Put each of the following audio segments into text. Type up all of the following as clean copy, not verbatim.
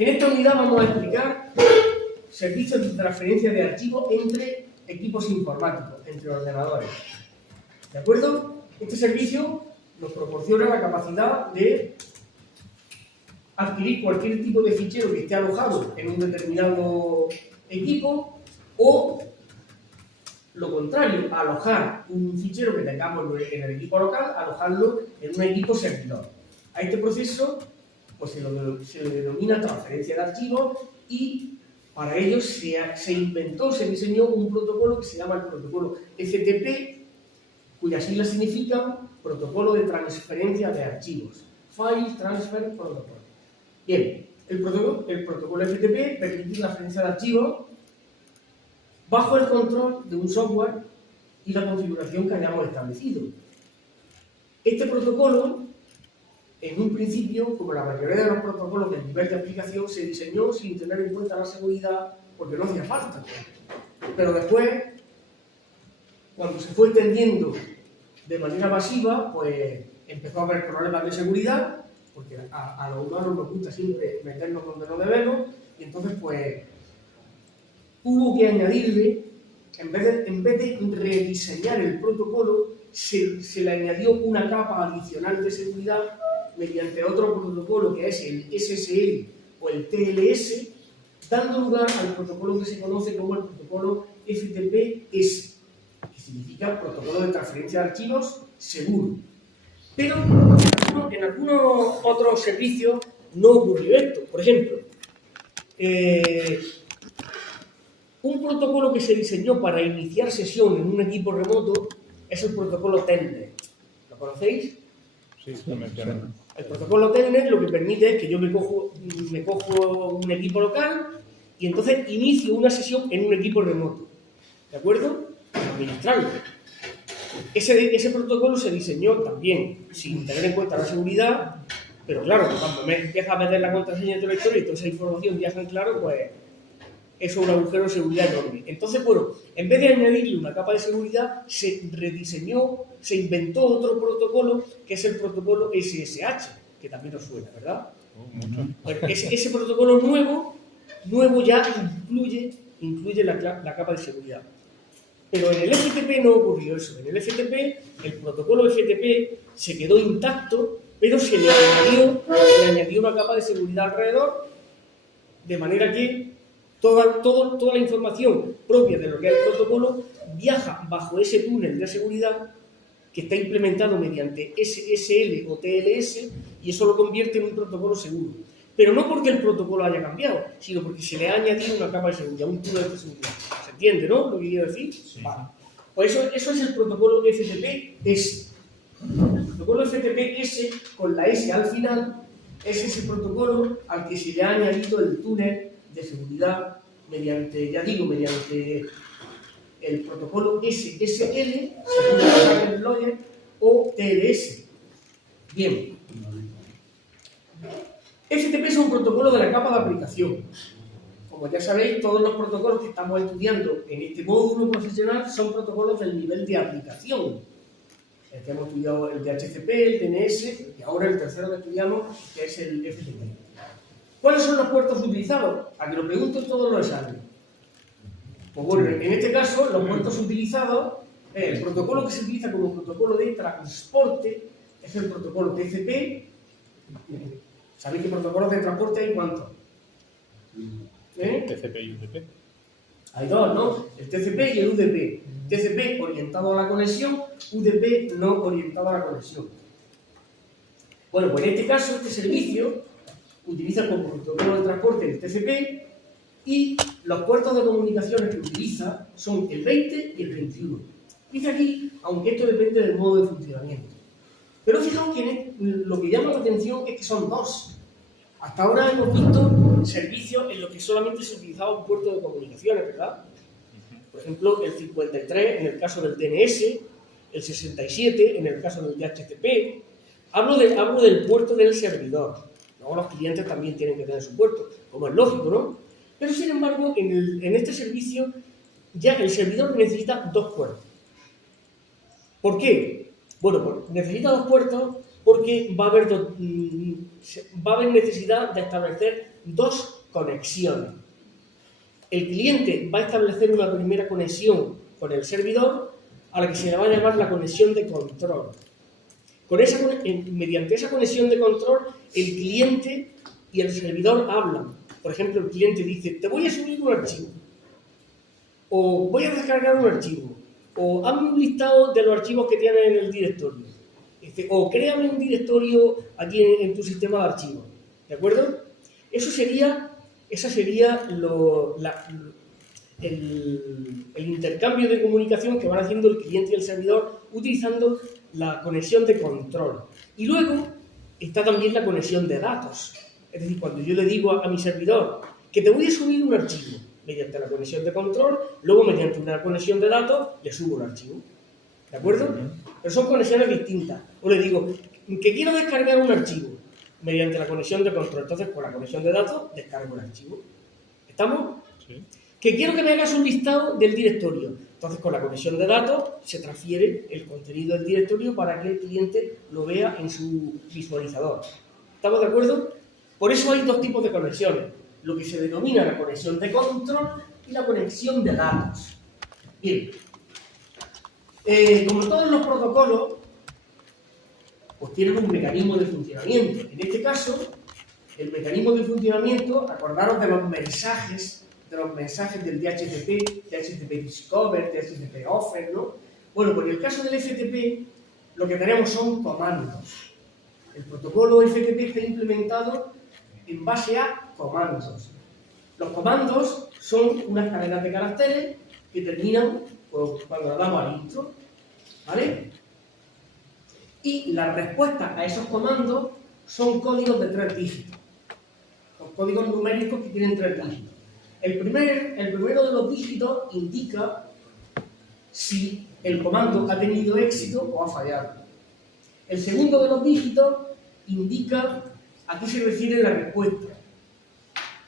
En esta unidad vamos a explicar servicios de transferencia de archivos entre equipos informáticos, entre ordenadores. ¿De acuerdo? Este servicio nos proporciona la capacidad de adquirir cualquier tipo de fichero que esté alojado en un determinado equipo o, lo contrario, alojar un fichero que tengamos en el equipo local, alojarlo en un equipo servidor. A este proceso pues, se le denomina transferencia de archivos y para ello se inventó, se diseñó un protocolo que se llama el protocolo FTP, cuyas siglas significan Protocolo de Transferencia de Archivos, File Transfer Protocol. Bien, el protocolo FTP permite la transferencia de archivos bajo el control de un software y la configuración que hayamos establecido. Este protocolo, en un principio, como la mayoría de los protocolos del nivel de aplicación, se diseñó sin tener en cuenta la seguridad porque no hacía falta. Pero después, cuando se fue extendiendo de manera masiva, pues empezó a haber problemas de seguridad, porque a los humanos nos gusta siempre meternos donde no debemos, y entonces pues hubo que añadirle, en vez de rediseñar el protocolo, se le añadió una capa adicional de seguridad mediante otro protocolo que es el SSL o el TLS, dando lugar al protocolo que se conoce como el protocolo FTP-S, que significa Protocolo de Transferencia de Archivos Seguro. Pero en algunos otros servicios no ocurrió esto. Por ejemplo, un protocolo que se diseñó para iniciar sesión en un equipo remoto es el protocolo Telnet. ¿Lo conocéis? Sí, lo mencionan. El protocolo Telnet lo que permite es que yo me cojo un equipo local y entonces inicio una sesión en un equipo remoto. ¿De acuerdo? Para administrarlo. Ese protocolo se diseñó también sin tener en cuenta la seguridad, pero claro, cuando me empieza a meter la contraseña de tu lector y toda esa información viaja en claro, pues eso es un agujero de seguridad enorme. Entonces, bueno, en vez de añadirle una capa de seguridad, se rediseñó, se inventó otro protocolo, que es el protocolo SSH, que también nos suena, ¿verdad? Pues ese protocolo nuevo ya incluye la capa de seguridad. Pero en el FTP no ocurrió eso. En el FTP, el protocolo FTP se quedó intacto, pero se le añadió una capa de seguridad alrededor, de manera que toda la información propia de lo que es el protocolo viaja bajo ese túnel de seguridad que está implementado mediante SSL o TLS y eso lo convierte en un protocolo seguro. Pero no porque el protocolo haya cambiado, sino porque se le ha añadido una capa de seguridad, un túnel de seguridad. ¿Se entiende, no? Lo que quiero decir. Sí. Vale. Pues eso es el protocolo FTP-S. El protocolo FTP-S con la S al final es ese protocolo al que se le ha añadido el túnel de seguridad mediante el protocolo SSL, según el lawyer, o TLS. Bien. FTP es un protocolo de la capa de aplicación. Como ya sabéis, todos los protocolos que estamos estudiando en este módulo profesional son protocolos del nivel de aplicación. El que hemos estudiado el DHCP, el DNS, y ahora el tercero que estudiamos, que es el FTP. ¿Cuáles son los puertos utilizados? A que lo pregunto todos los exámenes. Pues bueno, en este caso, los puertos utilizados, el protocolo que se utiliza como protocolo de transporte es el protocolo TCP. ¿Sabéis qué protocolos de transporte hay cuántos? TCP y UDP. Hay dos, ¿no? El TCP y el UDP. TCP orientado a la conexión, UDP no orientado a la conexión. Bueno, pues en este caso, este servicio utiliza como protocolo de transporte el TCP y los puertos de comunicaciones que utiliza son el 20 y el 21. Dice aquí, aunque esto depende del modo de funcionamiento. Pero fijaos que lo que llama la atención es que son dos. Hasta ahora hemos visto servicios en los que solamente se utilizaba un puerto de comunicaciones, ¿verdad? Por ejemplo, el 53 en el caso del DNS, el 67 en el caso del DHCP. Hablo del puerto del servidor. Luego los clientes también tienen que tener su puerto, como es lógico, ¿no? Pero sin embargo, en este servicio ya el servidor necesita dos puertos. ¿Por qué? Bueno, pues necesita dos puertos porque va a haber necesidad de establecer dos conexiones. El cliente va a establecer una primera conexión con el servidor, a la que se le va a llamar la conexión de control. Mediante esa conexión de control, el cliente y el servidor hablan. Por ejemplo, el cliente dice, te voy a subir un archivo, o voy a descargar un archivo, o hazme un listado de los archivos que tienes en el directorio, o créame un directorio aquí en tu sistema de archivos. ¿De acuerdo? Ese sería el intercambio de comunicación que van haciendo el cliente y el servidor utilizando la conexión de control. Y luego está también la conexión de datos. Es decir, cuando yo le digo a mi servidor que te voy a subir un archivo mediante la conexión de control, luego mediante una conexión de datos le subo un archivo. ¿De acuerdo? Pero son conexiones distintas. O le digo que quiero descargar un archivo mediante la conexión de control. Entonces, con la conexión de datos, descargo el archivo. ¿Estamos? Sí. Que quiero que me hagas un listado del directorio. Entonces, con la conexión de datos, se transfiere el contenido del directorio para que el cliente lo vea en su visualizador. ¿Estamos de acuerdo? Por eso hay dos tipos de conexiones. Lo que se denomina la conexión de control y la conexión de datos. Bien. Como todos los protocolos, pues tienen un mecanismo de funcionamiento. En este caso, el mecanismo de funcionamiento, acordaros de los mensajes del DHCP, DHCP Discover, DHCP Offer, ¿no? Bueno, pues en el caso del FTP, lo que tenemos son comandos. El protocolo FTP está implementado en base a comandos. Los comandos son unas cadenas de caracteres que terminan cuando le damos al intro, ¿vale? Y las respuestas a esos comandos son códigos de 3 dígitos. Son códigos numéricos que tienen 3 dígitos. El primero de los dígitos indica si el comando ha tenido éxito o ha fallado. El segundo de los dígitos indica a qué se refiere la respuesta.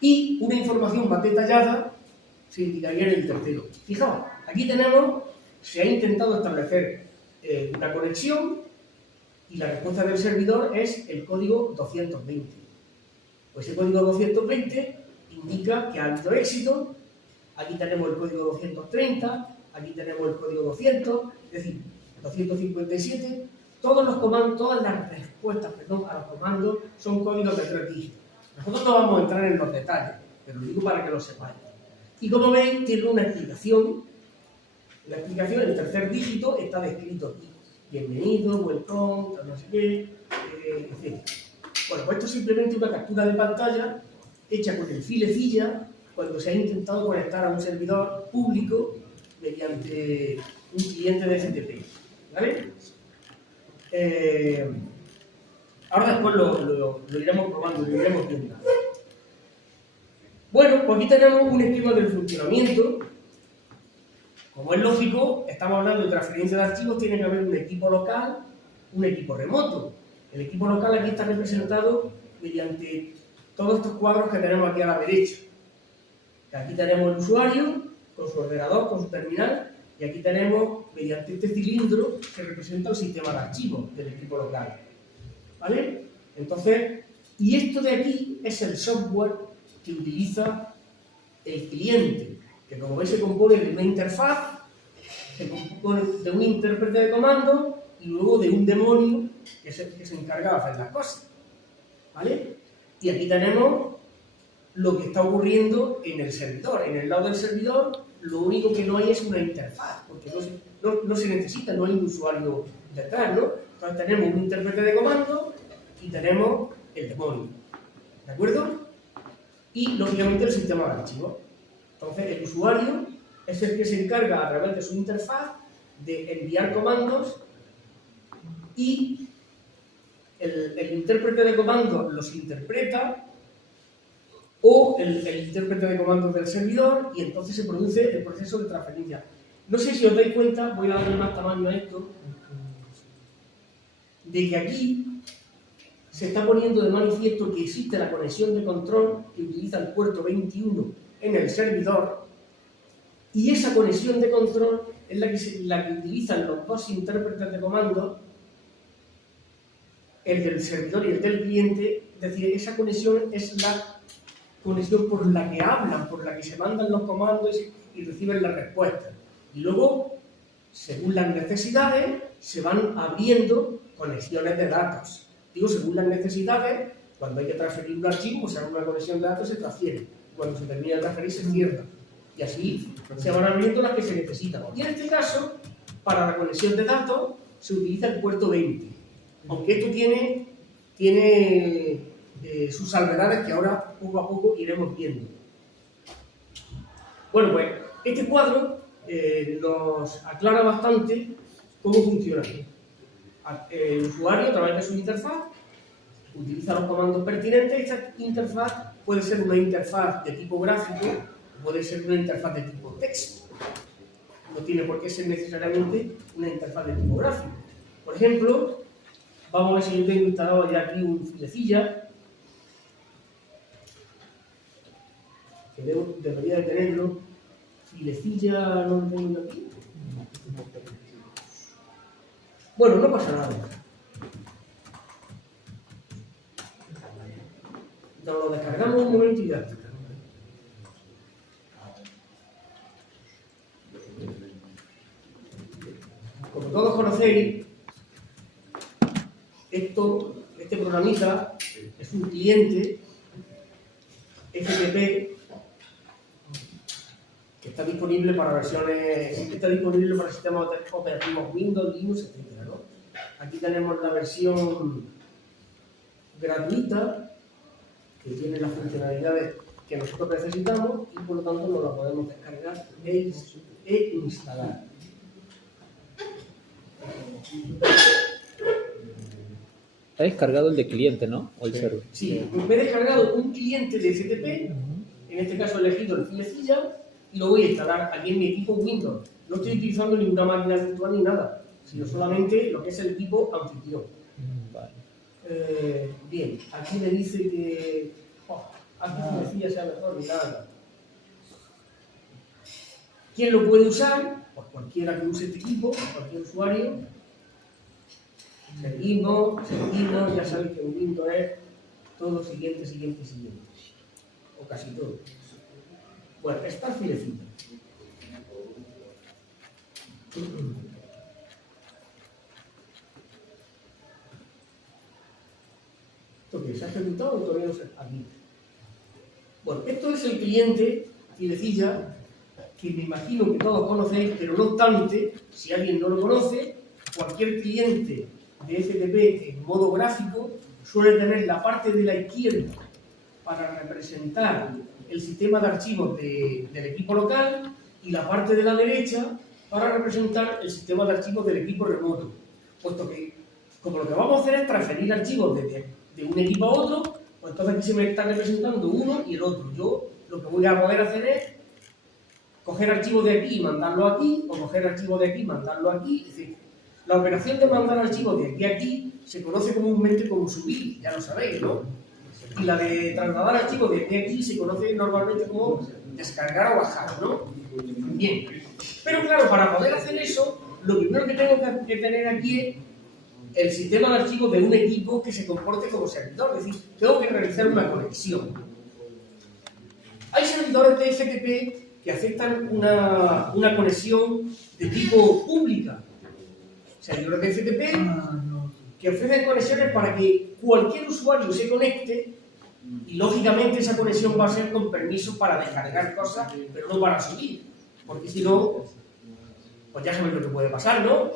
Y una información más detallada se indicaría en el tercero. Fijaos, aquí se ha intentado establecer una conexión y la respuesta del servidor es el código 220. Pues ese código 220 indica que ha habido éxito. Aquí tenemos el código 230, aquí tenemos el código 200, es decir, 257. Todos los comandos, todas las respuestas, a los comandos son códigos de 3 dígitos. Nosotros no vamos a entrar en los detalles, pero lo digo para que lo sepáis. Y como veis, tiene una explicación. La explicación, el tercer dígito, está descrito aquí. Bienvenido, welcome, no sé qué, etc. Bueno, pues esto es simplemente una captura de pantalla hecha con el filecilla cuando se ha intentado conectar a un servidor público mediante un cliente de FTP. ¿Vale? Ahora después lo iremos probando, lo iremos viendo. Bueno, pues aquí tenemos un esquema del funcionamiento. Como es lógico, estamos hablando de transferencia de archivos, tiene que haber un equipo local, un equipo remoto. El equipo local aquí está representado mediante todos estos cuadros que tenemos aquí a la derecha. Aquí tenemos el usuario con su ordenador, con su terminal, y aquí tenemos, mediante este cilindro, que representa el sistema de archivos del equipo local. ¿Vale? Entonces, y esto de aquí es el software que utiliza el cliente, que como veis se compone de una interfaz, se compone de un intérprete de comando y luego de un demonio que se encarga de hacer las cosas. ¿Vale? Y aquí tenemos lo que está ocurriendo en el servidor. En el lado del servidor, lo único que no hay es una interfaz, porque no se necesita, no hay un usuario detrás, ¿no? Entonces tenemos un intérprete de comando y tenemos el demonio. ¿De acuerdo? Y, lógicamente, el sistema de archivos. Entonces, el usuario es el que se encarga, a través de su interfaz, de enviar comandos y el intérprete de comandos los interpreta o el intérprete de comandos del servidor y entonces se produce el proceso de transferencia. No sé si os dais cuenta, voy a darle más tamaño a esto, de que aquí se está poniendo de manifiesto que existe la conexión de control que utiliza el puerto 21 en el servidor y esa conexión de control es la que utilizan los dos intérpretes de comando el del servidor y el del cliente, es decir, esa conexión es la conexión por la que hablan, por la que se mandan los comandos y reciben las respuestas. Y luego, según las necesidades, se van abriendo conexiones de datos. Digo, según las necesidades, cuando hay que transferir un archivo, pues hace una conexión de datos, se transfiere. Cuando se termina de transferir, se cierra. Y así se van abriendo las que se necesitan. Y en este caso, para la conexión de datos, se utiliza el puerto 20. Aunque esto tiene sus salvedades que ahora poco a poco iremos viendo. Bueno, pues este cuadro nos aclara bastante cómo funciona. El usuario, a través de su interfaz, utiliza los comandos pertinentes. Esta interfaz puede ser una interfaz de tipo gráfico, puede ser una interfaz de tipo texto. No tiene por qué ser necesariamente una interfaz de tipo gráfico. Por ejemplo, vamos a ver si yo tengo instalado ya aquí un filecilla, que debería de tenerlo. Filecilla no lo tengo aquí. Bueno, no pasa nada. Nos lo descargamos un momento y ya. Como todos conocéis, este programita es un cliente FTP que está disponible para versiones, está disponible para sistemas operativos Windows, Linux, etc., ¿no? Aquí tenemos la versión gratuita que tiene las funcionalidades que nosotros necesitamos y por lo tanto nos la podemos descargar e instalar. Está descargado el de cliente, ¿no? O el server. Sí, me he descargado un cliente de FTP, en este caso he elegido el filecilla y lo voy a instalar aquí en mi equipo Windows. No estoy utilizando ninguna máquina virtual ni nada, sino solamente lo que es el equipo anfitrión. Vale. Bien, aquí me dice que aquí filecilla sea mejor ni nada. ¿Quién lo puede usar? Pues cualquiera que use este equipo, cualquier usuario. Seguimos, ya sabéis que en Windows es todo siguiente. O casi todo. Bueno, esta es filecilla. ¿Esto qué? ¿Se ha ejecutado o todavía no se ha? Aquí. Bueno, esto es el cliente filecilla que me imagino que todos conocéis, pero no obstante, si alguien no lo conoce, cualquier cliente de FTP en modo gráfico suele tener la parte de la izquierda para representar el sistema de archivos del equipo local y la parte de la derecha para representar el sistema de archivos del equipo remoto, puesto que como lo que vamos a hacer es transferir archivos de un equipo a otro, pues entonces aquí se me está representando uno y el otro. Yo lo que voy a poder hacer es coger archivos de aquí y mandarlo aquí, o coger archivos de aquí y mandarlo aquí. Es decir, la operación de mandar archivos de aquí a aquí se conoce comúnmente como subir, ya lo sabéis, ¿no? Y la de trasladar archivos de aquí a aquí se conoce normalmente como descargar o bajar, ¿no? Bien. Pero claro, para poder hacer eso, lo primero que tengo que tener aquí es el sistema de archivos de un equipo que se comporte como servidor. Es decir, tengo que realizar una conexión. Hay servidores de FTP que aceptan una conexión de tipo pública. Servidores de FTP que ofrecen conexiones para que cualquier usuario se conecte y lógicamente esa conexión va a ser con permiso para descargar cosas, pero no para subir, porque si no, pues ya sabéis lo que puede pasar, ¿no?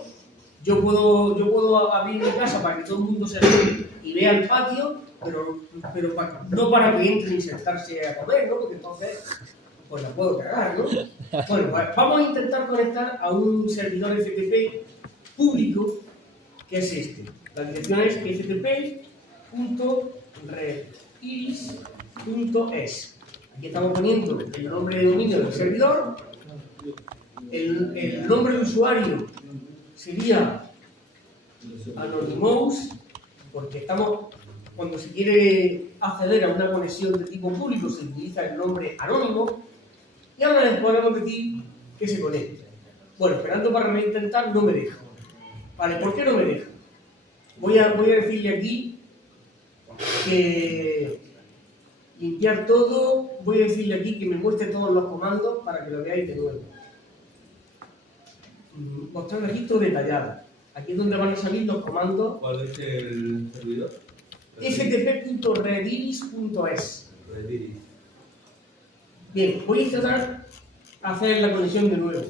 Yo puedo abrir mi casa para que todo el mundo se vea y vea el patio, pero no para que entren y sentarse a comer, ¿no? Porque entonces pues la puedo cagar, ¿no? Bueno, pues vamos a intentar conectar a un servidor FTP público, que es este. La dirección es ftp.rediris.es. Aquí estamos poniendo el nombre de dominio del servidor. El nombre de usuario sería Anonymous, porque cuando se quiere acceder a una conexión de tipo público se utiliza el nombre anónimo. Y ahora les podemos decir que se conecte. Bueno, esperando para reintentar, no me deja. Vale, ¿por qué no me deja? voy a decirle aquí que limpiar todo, voy a decirle aquí que me muestre todos los comandos para que lo veáis de nuevo. Mostrar registro detallado. Aquí es donde van a salir los comandos. ¿Cuál es el servidor? ftp.rediris.es. Rediris. Bien, voy a intentar hacer la conexión de nuevo.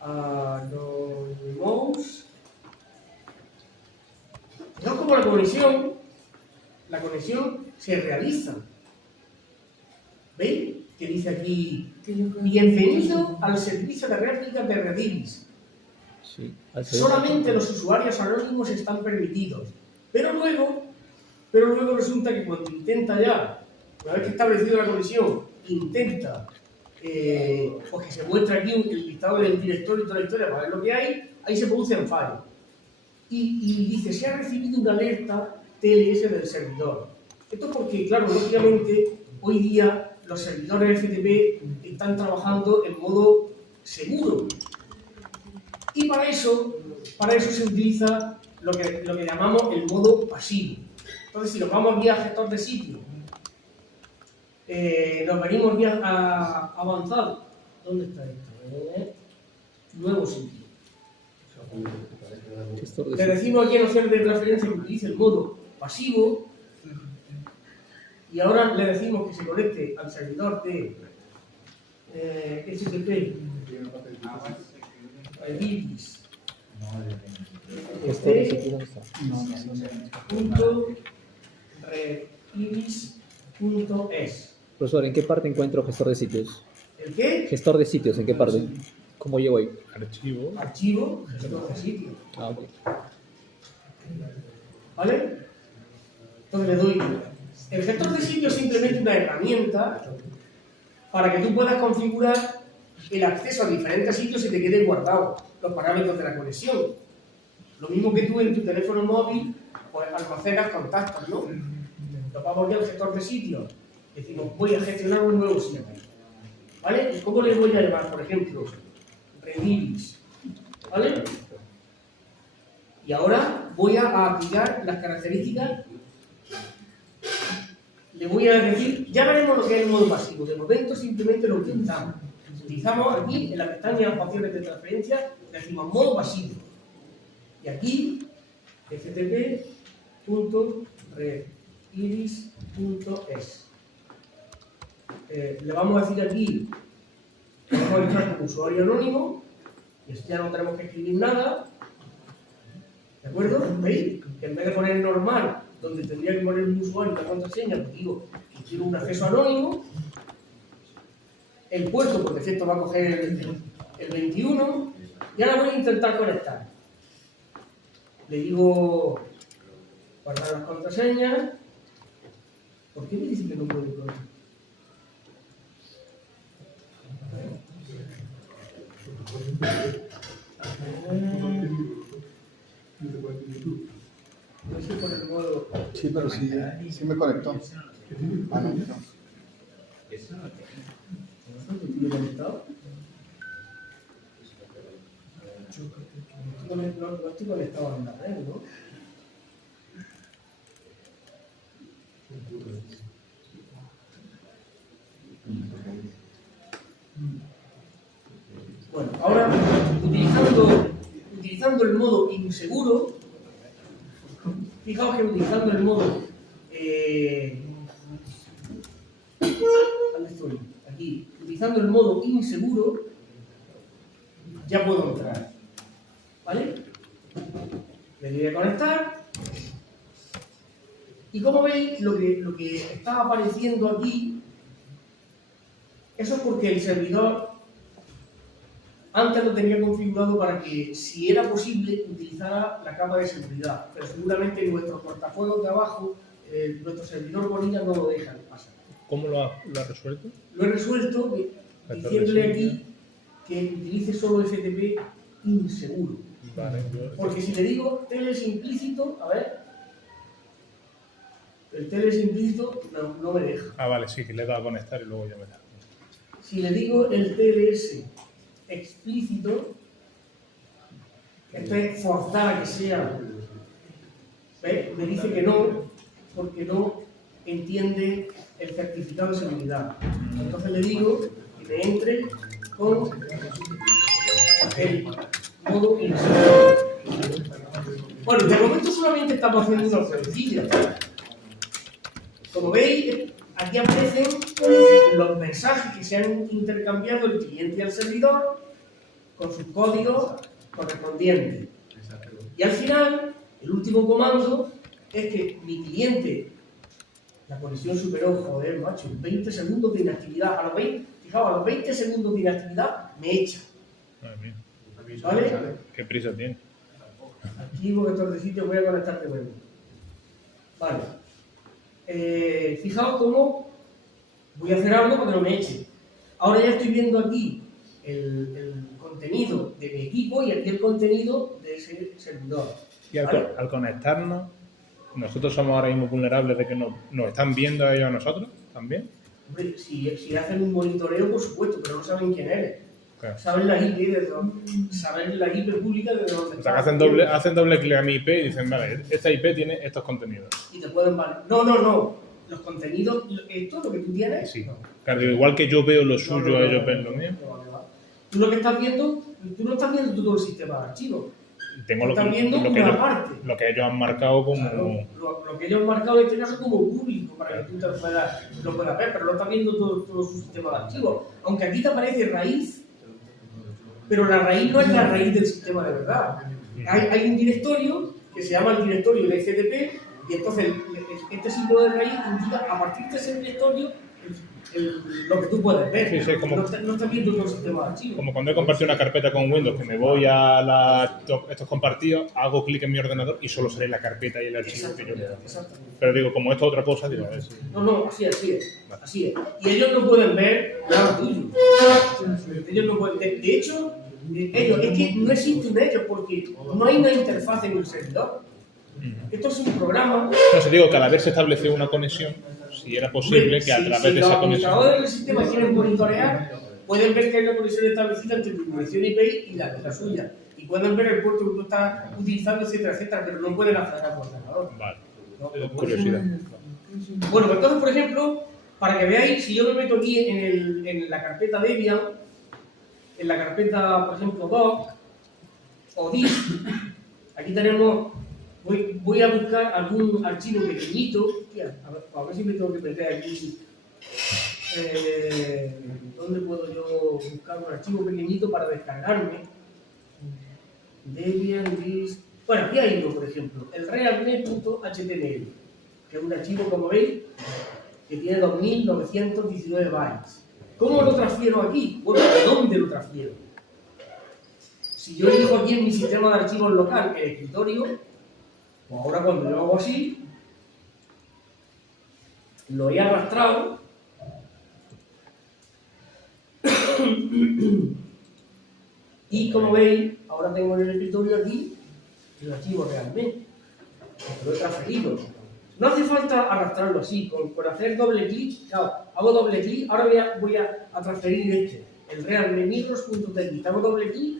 Anonymous. Fijaos como la conexión se realiza. ¿Veis? Que dice aquí, bienvenido al servicio de réplicas de Rediris. Sí. Solamente los usuarios anónimos están permitidos. Pero luego resulta que cuando intenta ya, una vez que establecido la conexión, intenta pues que se muestre aquí el listado del directorio y toda la historia para ver lo que hay, ahí se produce el fallo. Y dice, se ha recibido una alerta TLS del servidor. Esto porque, claro, lógicamente, hoy día los servidores FTP están trabajando en modo seguro. Y para eso se utiliza lo que llamamos el modo pasivo. Entonces, si nos vamos aquí a gestor de sitio, nos venimos bien a avanzado. ¿Dónde está esto? Nuevo sitio. Le decimos aquí en opciones de transferencia que utilice el modo pasivo. Y ahora le decimos que se conecte al servidor de FTP Rediris. Gestor de sitio, ¿dónde está? Rediris.es. Profesor, ¿en qué parte encuentro gestor de sitios? ¿El qué? Gestor de sitios, ¿en qué parte? ¿Cómo llego ahí? Archivo. Archivo, gestor de sitio. Ah, ok. ¿Vale? Entonces le doy. El gestor de sitio es simplemente una herramienta para que tú puedas configurar el acceso a diferentes sitios y te queden guardados los parámetros de la conexión. Lo mismo que tú en tu teléfono móvil, pues almacenas contactos, ¿no? Nos vamos ya al gestor de sitio. Decimos, voy a gestionar un nuevo sitio. ¿Vale? ¿Y cómo le voy a llamar? Por ejemplo, Rediris. ¿Vale? Y ahora voy a aplicar las características. Le voy a decir, ya veremos lo que es el modo pasivo. De momento simplemente lo utilizamos. Utilizamos aquí en la pestaña opciones de transferencia, decimos modo pasivo. Y aquí, ftp.rediris.es. Le vamos a decir aquí, vamos a entrar como usuario anónimo, y así ya no tenemos que escribir nada. ¿De acuerdo? ¿Veis? Que en vez de poner normal, donde tendría que poner un usuario y una contraseña, pues digo que quiero un acceso anónimo. El puerto, por defecto, va a coger el 21. Y ahora voy a intentar conectar. Le digo guardar las contraseñas. ¿Por qué me dice que no puedo conectar? No sé por el modo. Sí, pero sí me conectó. Ah, no, no. ¿Me he conectado? No estoy conectado a la red, ¿no? Bueno, ahora utilizando el modo inseguro, fijaos que utilizando el modo ¿dónde estoy? Aquí, utilizando el modo inseguro, ya puedo entrar. ¿Vale? Le doy a conectar. Y como veis, lo que está apareciendo aquí, eso es porque el servidor antes lo tenía configurado para que, si era posible, utilizara la capa de seguridad. Pero seguramente en nuestro portafuegos de abajo, nuestro servidor Gorilla no lo deja pasar. ¿Cómo lo ha resuelto? Lo he resuelto diciéndole aquí que utilice solo FTP inseguro. Vale, Porque si le digo TLS implícito, a ver, el TLS implícito no me deja. Ah, vale, sí, que le he dado a conectar y luego ya me da. Si le digo el TLS explícito, esto es forzar a que sea ¿Ves? Me dice que no, porque no entiende el certificado de seguridad. Entonces le digo que me entre con el modo inseguro. Bueno, de momento solamente estamos haciendo una sencilla. Como veis, aquí aparecen los mensajes que se han intercambiado el cliente y el servidor con sus códigos correspondientes. Y al final, el último comando es que mi cliente, la conexión superó, joder, macho, 20 segundos de inactividad. A los 20, fijaos, a los 20 segundos de inactividad me echa. Madre mía, ¿Vale? qué prisa tiene. Aquí porque todos de sitio voy a conectar de nuevo. Vale. Fijaos cómo voy a hacer algo para que no me eche. Ahora ya estoy viendo aquí el contenido de mi equipo y aquí el contenido de ese servidor. Y al conectarnos, nosotros somos ahora mismo vulnerables de que nos están viendo a ellos a nosotros también. Hombre, si hacen un monitoreo, por supuesto, pero no saben quién eres. Claro. Saben la IP de dónde, saben la IP pública de dónde. O sea, que hacen doble clic a mi IP y dicen, vale, esta IP tiene estos contenidos. Y te pueden valer. No. Los contenidos, esto, lo que tú tienes. Sí. No. Claro, igual que yo veo lo suyo, ellos ven lo mío. No. Tú lo que estás viendo, tú no estás viendo todo el sistema de archivos. Tengo lo Estás que, viendo lo, que una ellos, parte. lo que ellos han marcado como... Claro, lo que ellos han marcado en este caso como público, para que tú lo puedas ver, pero no estás viendo todo su sistema de archivos. Aunque aquí te aparece raíz, pero la raíz no es la raíz del sistema de verdad. Hay un directorio que se llama el directorio de FTP y entonces este símbolo de raíz indica a partir de ese directorio lo que tú puedes ver. Sí, como, no estás viendo todo el sistema de archivos. Como cuando he compartido una carpeta con Windows, que me voy a estos compartidos, hago clic en mi ordenador y solo sale la carpeta y el archivo que yo le he dado. Pero digo, como esto es otra cosa, digo, a ver si... No, así es. Así es. Y ellos no pueden ver nada tuyo. Ellos no pueden. De hecho, ellos, es que no existe un ellos porque no hay una interfaz en el servidor. Esto es un programa. No sé, digo que al haberse establecido una conexión, si era posible que a través de esa conexión... Si los administradores del sistema quieren monitorear, pueden ver que hay una conexión establecida entre tu dirección IP y la suya. Y pueden ver el puerto que tú estás utilizando, etcétera, pero no pueden acceder al ordenador. Vale, No, curiosidad. Bueno, pues entonces, por ejemplo, para que veáis, si yo me meto aquí en la carpeta Debian, en la carpeta, por ejemplo, doc o disk, aquí tenemos, voy a buscar algún archivo pequeñito, a ver si me tengo que meter aquí, ¿dónde puedo yo buscar un archivo pequeñito para descargarme? Debian, disk, bueno, aquí hay uno, por ejemplo, el realme.html, que es un archivo, como veis, que tiene 2919 bytes. ¿Cómo lo transfiero aquí? Bueno, ¿dónde lo transfiero? Si yo elijo aquí en mi sistema de archivos local el escritorio, pues ahora cuando yo hago así, lo he arrastrado y como veis, ahora tengo en el escritorio aquí el archivo realmente, lo he transferido. No hace falta arrastrarlo así, con hacer doble clic, claro, hago doble clic, ahora voy a transferir el realme.micros.txt, hago doble clic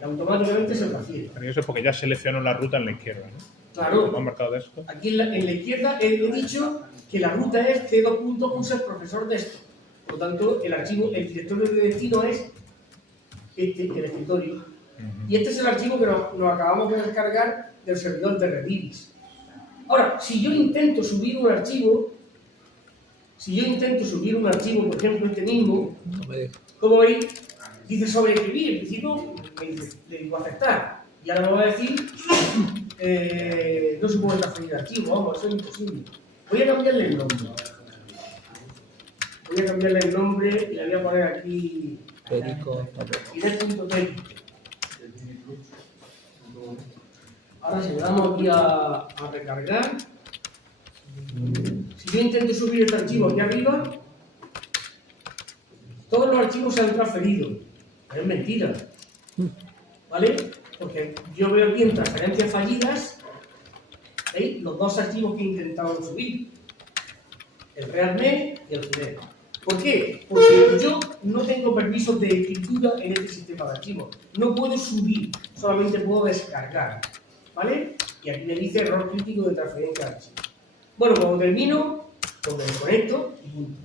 y automáticamente se transfiere. Pero eso es porque ya selecciono la ruta en la izquierda, ¿no? Claro. ¿Cómo han marcado de esto? Aquí en la izquierda he dicho que la ruta es c2.userprofesor de esto. Por lo tanto, el directorio de destino es el escritorio. Y este es el archivo que nos acabamos de descargar del servidor de Redis. Ahora, si yo intento subir un archivo, por ejemplo, este mismo, como veis, dice sobreescribir, en principio le digo aceptar. Y ahora me va a decir, no se puede transferir el archivo, vamos, eso es imposible. Voy a cambiarle el nombre. Y le voy a poner aquí inés.txt. Ahora si le damos aquí a recargar, si yo intento subir este archivo aquí arriba, todos los archivos se han transferido. Pero es mentira. ¿Vale? Porque yo veo aquí en transferencias fallidas, ¿veis? Los dos archivos que he intentado subir. El realme y el Gmail. ¿Por qué? Porque yo no tengo permisos de escritura en este sistema de archivos. No puedo subir, solamente puedo descargar. ¿Vale? Y aquí me dice error crítico de transferencia de archivo. Bueno, cuando termino, pues me desconecto y punto.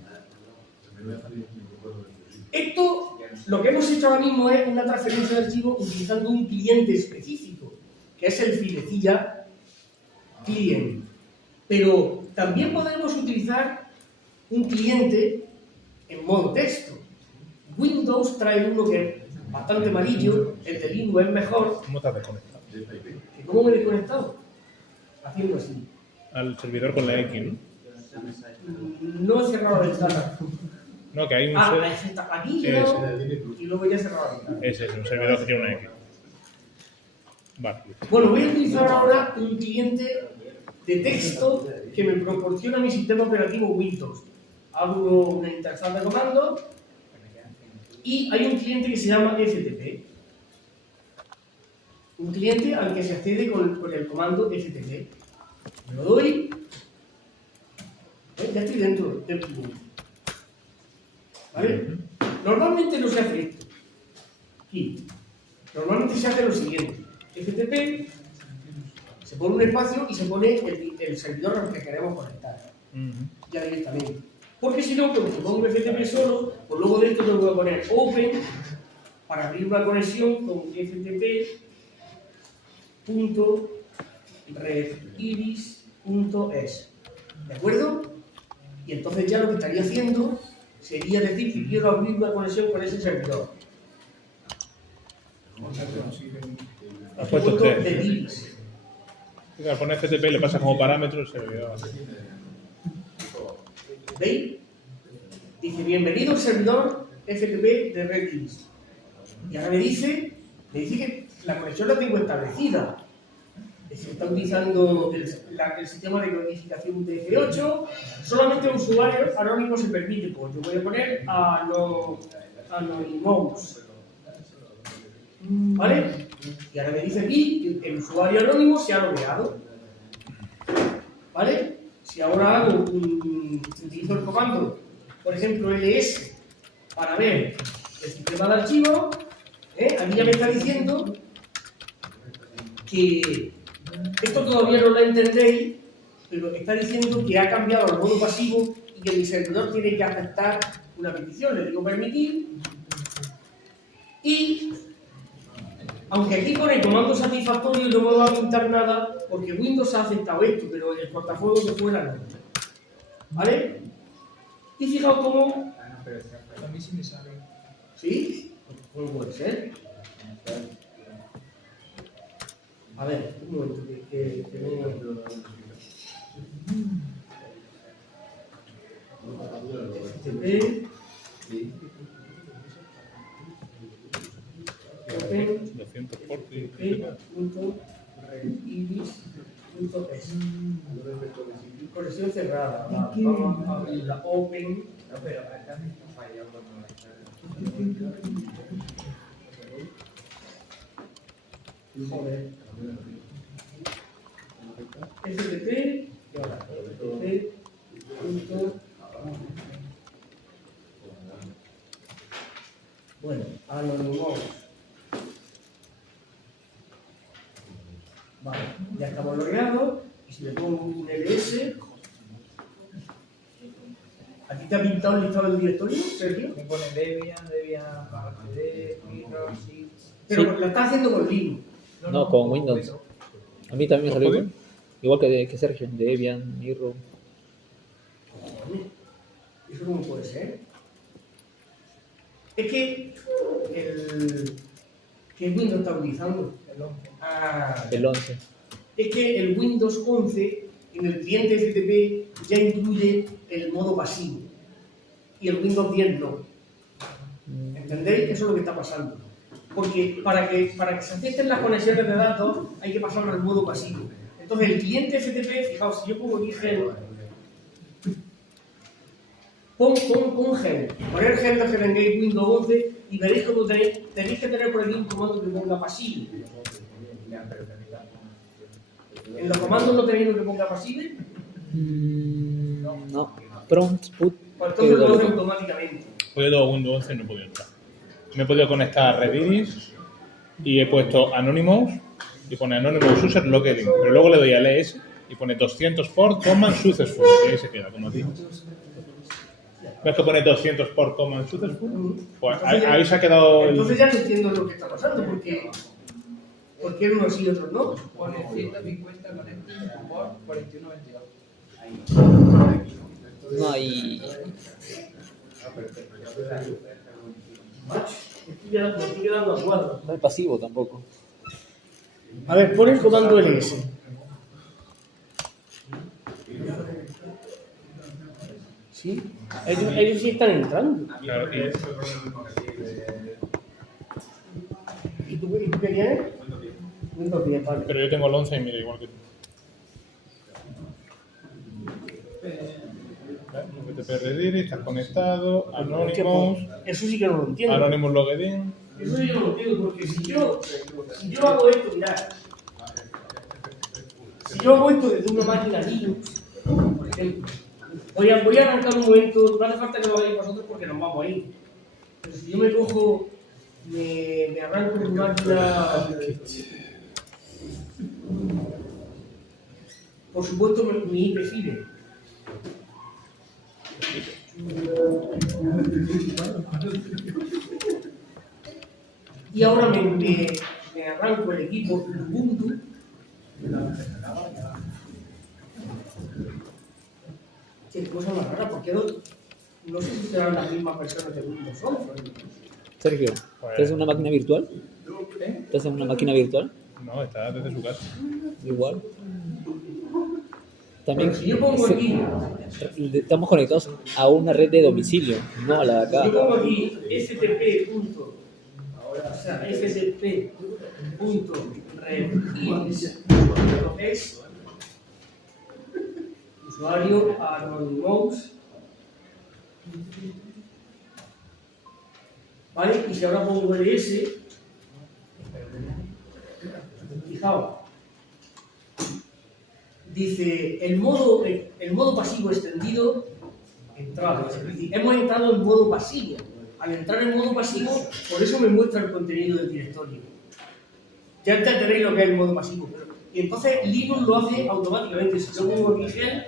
Esto, lo que hemos hecho ahora mismo es una transferencia de archivo utilizando un cliente específico, que es el filecilla client. Pero también podemos utilizar un cliente en modo texto. Windows trae uno que es bastante amarillo, el de Linux es mejor. ¿Cómo estás desconectado? ¿Cómo me he desconectado? Haciendo así. Al servidor con la X, ¿no? No he cerrado la ventana. No, que hay un Aquí yo, y luego ya he cerrado la ventana. Ese es un servidor que tiene una X. Vale. Bueno, voy a utilizar ahora un cliente de texto que me proporciona mi sistema operativo Windows. Abro una interfaz de comando y hay un cliente que se llama FTP. Un cliente al que se accede con el comando FTP. Lo doy. Ya estoy dentro del cliente. ¿Vale? Normalmente no se hace esto. Aquí. Normalmente se hace lo siguiente. FTP, se pone un espacio y se pone el servidor al que queremos conectar. Ya directamente. Porque si no, cuando pongo FTP solo, pues luego dentro tengo que poner open para abrir una conexión con ftp.rediris.es. ¿De acuerdo? Y entonces ya lo que estaría haciendo sería decir que quiero abrir una conexión con ese servidor. Has puesto de tres. Diris. Al poner FTP le pasa como parámetro el servidor. ¿Veis? Dice, bienvenido al servidor FTP de Redis. Y ahora me dice que la conexión la tengo establecida. Se está utilizando el sistema de codificación TF8. Solamente a usuarios anónimos se permite. Pues yo voy a poner Anonymous. ¿Vale? Y ahora me dice aquí que el usuario anónimo se ha logueado. ¿Vale? Si ahora utilizo el comando, por ejemplo, ls, para ver el sistema de archivos, aquí ya me está diciendo que esto todavía no lo entendéis, pero está diciendo que ha cambiado al modo pasivo y que mi servidor tiene que aceptar una petición. Le digo permitir y aunque aquí pone comando satisfactorio no me va a pintar nada porque Windows ha aceptado esto, pero el cortafuegos de fuera no. ¿Vale? Y fijaos cómo... A mí sí me sale. ¿Sí? ¿Cómo puede ser? A ver, un momento, que tengo... FTP... Open... 200 por FTP.rediris.es. Conexión cerrada. Vamos a abrir la Open. Pero acá me está fallando con la Joder. FTP y ahora FTP. Bueno, Anonymous. Vale, ya estamos logueados. Y si le pongo un ls, ¿aquí te ha pintado el listado del directorio, Sergio? Me pone Debian, PHP, Mirror, Sheets. Pero Sí. lo está haciendo con Linux. No, con Windows. A mí también me salió igual. Igual que Sergio, Debian, Mirror. Joder, ¿eso cómo puede ser? Es que ¿qué Windows está utilizando? El 11. El 11. Es que el Windows 11 en el cliente FTP ya incluye el modo pasivo y el Windows 10 no. ¿Entendéis? Eso es lo que está pasando. Porque para que se acepten las conexiones de datos hay que pasarlo al modo pasivo. Entonces el cliente FTP, fijaos, si yo pongo aquí gel, pon gel, poner gel de Gate Windows 11 y veréis cómo tenéis que tener por aquí un comando que ponga pasivo. ¿En los comandos no tenéis lo que ponga pasible? No. Prompt put. Pues entonces lo hace automáticamente. Puedo Windows 11 no he podido entrar. Me he podido conectar a Redis y he puesto Anonymous y pone Anonymous User Logged In. Pero luego le doy al ES y pone 200 port command successful. Y ahí se queda, como ti. ¿Ves que pone 200 port command successful? Pues ahí se ha quedado el... Entonces ya no entiendo lo que está pasando, porque ¿por qué unos sí y otros no? Pone 150 connecting por 4122. No hay. Me estoy quedando a cuadro. No hay pasivo tampoco. A ver, pon el comando ls. Sí, ellos sí están entrando. Claro, ¿Y tú qué tienes? Windows 10, vale. pero yo tengo el 11 y mira, igual que tú. FTP Rediri, estás conectado, Anonymous, Eso sí que no lo entiendo. Anonymous Logged In. Eso sí que no lo entiendo, porque si yo hago esto, mirad. Si yo hago esto desde una máquina Linux, por ejemplo, voy a arrancar un momento, no hace falta que lo hagáis vosotros porque nos vamos a ir. Pero si yo me cojo, me arranco una máquina. Por supuesto, mi IP FIDE. Y ahora me arranco el equipo Ubuntu. Qué cosa más rara, porque no sé si serán las mismas personas de Windows 11. Sergio, ¿estás en una máquina virtual? ¿Estás en una máquina virtual? No, está desde su casa. Igual. También Si yo pongo aquí, estamos conectados a una red de domicilio, no a la de yo acá. pongo aquí ftp.redis.es usuario Anonymous, ¿vale? Y si ahora pongo ls, fijaos, dice el modo pasivo extendido entrada. Es decir, hemos entrado en modo pasivo. Al entrar en modo pasivo, por eso me muestra el contenido del directorio. Ya entenderéis lo que es el modo pasivo. Y entonces Linux lo hace automáticamente. Si yo pongo aquí shell,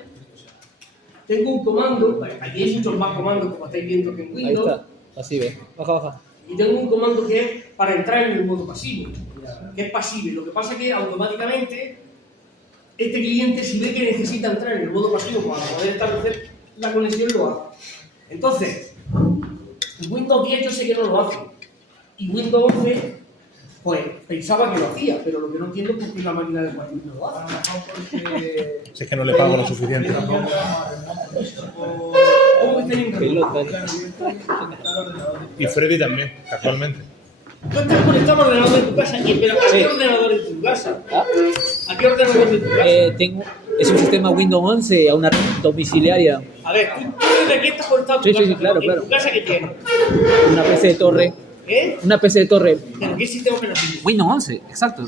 tengo un comando, aquí hay muchos más comandos como estáis viendo que en Ahí Windows, está, así ve. Baja. y tengo un comando que es para entrar en el modo pasivo, que es pasivo. Lo que pasa es que automáticamente este cliente, si ve que necesita entrar en el modo pasivo para poder establecer la conexión, lo hace. Entonces, Windows 10 yo sé que no lo hace. Y Windows 11, pues pensaba que lo hacía, pero lo que no entiendo es por qué la máquina de Windows no lo hace. Si es que no le pago lo suficiente. ¿Cómo que tienen Pelota. Y Freddy también, casualmente. Tú estás conectado al ordenador de tu casa y espera, ¿a qué ordenador de tu casa? ¿Ah? ¿A qué ordenador de tu casa? Es un sistema Windows 11 a una red domiciliaria, A ver, ¿tú desde aquí estás conectado a tu Sí, casa? sí, claro, ¿En claro. tu casa qué tienes? una PC de torre. ¿Eh? Una PC de torre. ¿Pero qué sistema operativo? Windows 11, exacto.